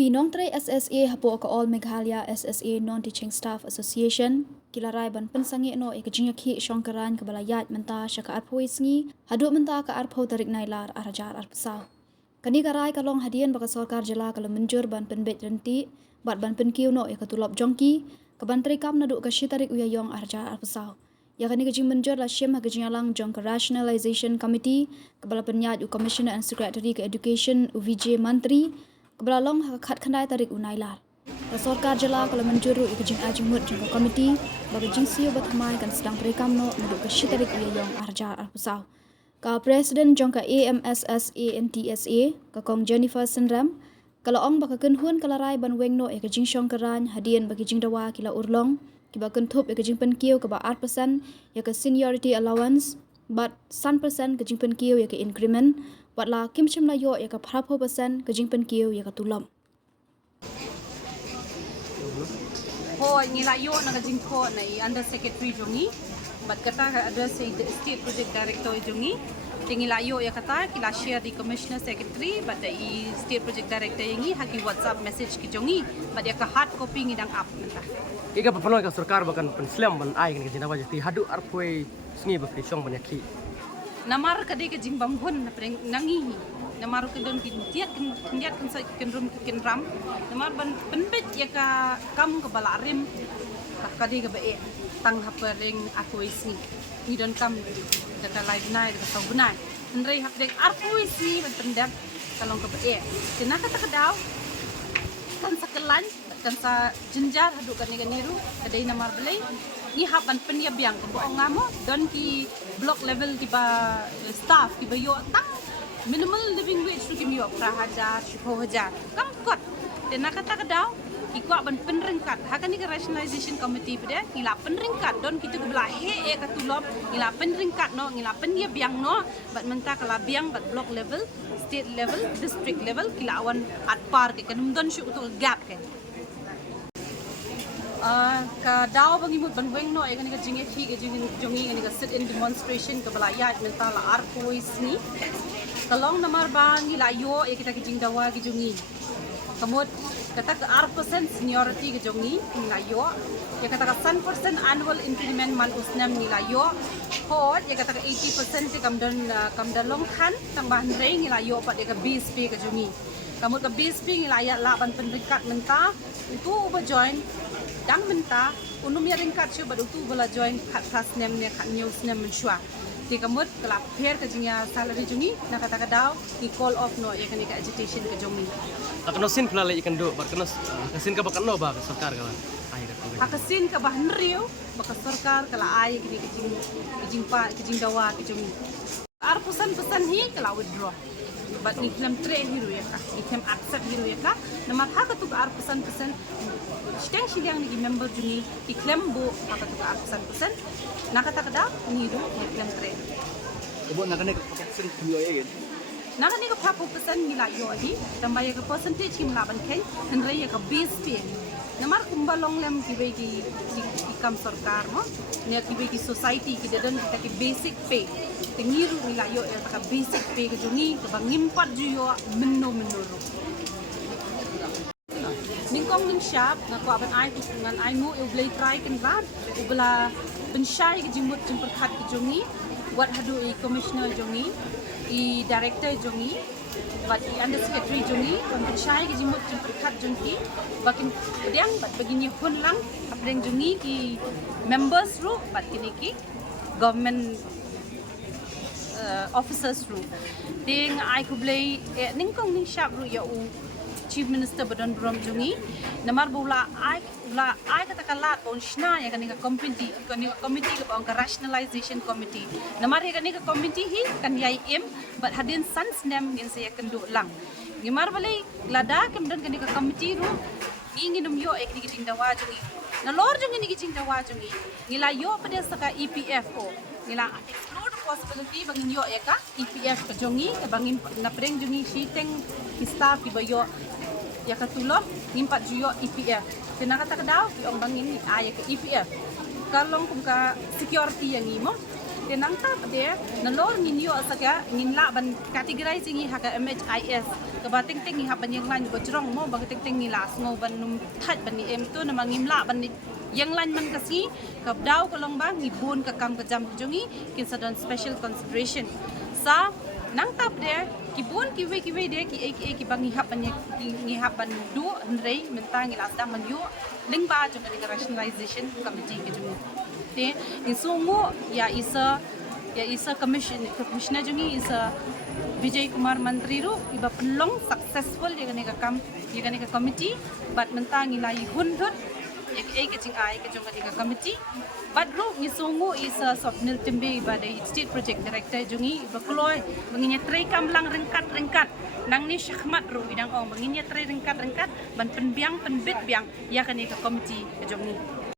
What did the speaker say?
Kinong Tray SSA hapo ka All Meghalaya SSA Non-Teaching Staff Association kilaray ban pensangi no ikajingya ki shongkaran kabalayat menta syaka arpoisngi hadu menta ka arpo tarik nailar arajar arpsaw kani karay kalong hadian baka sarkar jala kala menjur ban penbet renti bat ban penkiu no ikatulop jongki kaban trikam nadu ka shitarik uyayong arajar arpsaw ya kani kajing menjur la syem hagajinyalang jong ka Rationalization Committee kabala penyat u Commissioner and Secretary ke Education UVJ Mantri kebelalong hakat kandai tarik unailar. Sarkar jala kalau menjuru ikajing ajimut jangka komiti bagi jingsiu bertamai kan sedang perekam no meduk ke shitarik uyayong arjar arpusau. Ka Presiden jangka AMSSA NTSA ka Kong Jennifer Sendram kalau ong baka kenhun kalarai ban weng no ikajing syongkaran hadian bagi jing dawa kila urlong kiba kentup ikajing penkiu ke ba 8% ya ke seniority allowance bat 1% kajing penkiu ya ke increment Watla kim chim la yo ya ka 5% ka jingpen kieu ya ka tulom. Ho ngila yo na ka jingko na I under secretary jongi bat kata ka address state project director jongi tingila yo ya kata kila share di commissioner secretary bat I state project director yangi haki WhatsApp message ki jongi bat ya ka hard copy ngidang up nata. Ika papanoi ka sarkar bakan penslam ban ai kan jina wajah ti hadu arpoi sngi ba krisong ban yakhi. Namar ka de ka jimbam hun na preng nangihi namar ka don kin tiat kan sa kin ram namar ban penbet ya ka kam ka balarim ka de ka be tang hapereng aku isi ni don kam ka live night ka tau bunai ndrei hapreng aku isi ban pendat kalong ka be kena ka takadaw kan sa kelan kan sa jenjar hadu kan niru kadai namar belai ni hapan penyabiang ko ang ngamo don ki block level ki ba staff ki ba yo tang minimal living wage ki yo prahajar 10,000 kam kot te nakata daw ki ko ban penringkat hakan ni rationalization committee pede ngila penringkat don ki tu bela he ka tulop ngila penringkat no ngila penyabiang no bat menta kala biang bat block level state level district level kila awan at par ke kanum don syu utul gap ke ka daw bangimut banweng no egani ka jinge thi ke jongi ngani ka sit in demonstration ka balayat mental arpois ni kalong namar bang ni layo e kita ki jing dawa ki jongi kamot kata ka 8% seniority ke jongi ni layo ya kata ka 100% annual increment man usnam ni layo hot ya kata ka 80% ti kamdan long khan tambah rei ni layo pa de ka base pay ke jongi kamot ka base pay ni layak la ban pendekat menta itu uba join dang menta unum ya ringkat syu badu tu bala join khat khas nem ne khat news nem menshwa ti kamut kala pher ka jingya salary jungi na kata ka daw ni call off no ya kani ka agitation ka jongi Akno sin pala ikan do barkano kasin ka bakan no ba ka sarkar kala ai ka hakasin ka bahan riyo baka sarkar kala ay kini kijing dawa ki jongi arpusan pesan hi kala withdraw but ni klam tre hiru ya ka ni klam accept hiru ya ka namar haka tu arpusan pesan Steng silang ni member juni iklam bu maka tu arpusan nakata kada niru iklam tre Ibu nakane ka persen kuyo ya gitu. nakani ka 5% nila yo di tambah ka percentage kim laban ken henry ka base pay namar kumbalong lem ki ikam sarkar mo ne ki society ki dedon kita ki basic pay tingiru nila yo ka basic pay ka juni ka bangimpat juyo menno ro Ningkong ning shop na ko aban ai ngan ai mu eu blay try kan rat ubla pensyai ke jimut jemperkat ke jongi wat hadu I commissioner jongi I director jongi wat I under secretary jongi pensyai ke jimut jemperkat jongi bakin diang bat begini hun lang apdeng jongi ki members ru bat kini ki government officers ru ding ai ku blay ningkong ning shop ru ya u Chief Minister Badan Brom Jungi namar bula ai kata kalat bon shna ya kani ka committee ka ka rationalization committee namar ya kani ka committee hi kan yai im but hadin sans nem ngin saya kendu lang ngimar balai lada kem dan kani ka committee ru ingin yo ek ni kiting dawa jungi na lor jungi ni kiting dawa jungi ngila yo pada saka EPFO ngila explore possibility bangin yo eka EPF ka jungi ka bangin na preng jungi shiteng staff ki bayo ya katulong ngimpat juyo EPF kena kata kedaw yung bangin ni ay ka EPF kalong kung ka security yang imo tenang tap dia nalor nginyo asaka nginla ban categorizing hi haka MHIS ka bating ting hi haban yang lain bojrong mo bang ting ting ngilas ngo ban num that ban ni em tu na mangimla ban yang lain man kasi ka daw ko long bang ngibun ka kam ka jam jungi kin sadon special consideration sa nang tap dia kibun kiwe dia ki bang ngihap ban du ndrei mentang ngilas da man yu ling ba jung ka rationalization committee ke jungi te insungu ya isa commissioner jungi isa Vijay Kumar Mantri ru iba penlong successful ya gane ka committee but mentang ilai hun ke jing ai ke jong ka committee but ru ngisungu isa Swapnil Timbe iba the state project director jungi iba kloy menginya trei kamlang rengkat nang ni syahmat ru bidang ong menginya trei rengkat ban penbiang penbit biang ya kane ka committee ke jong ni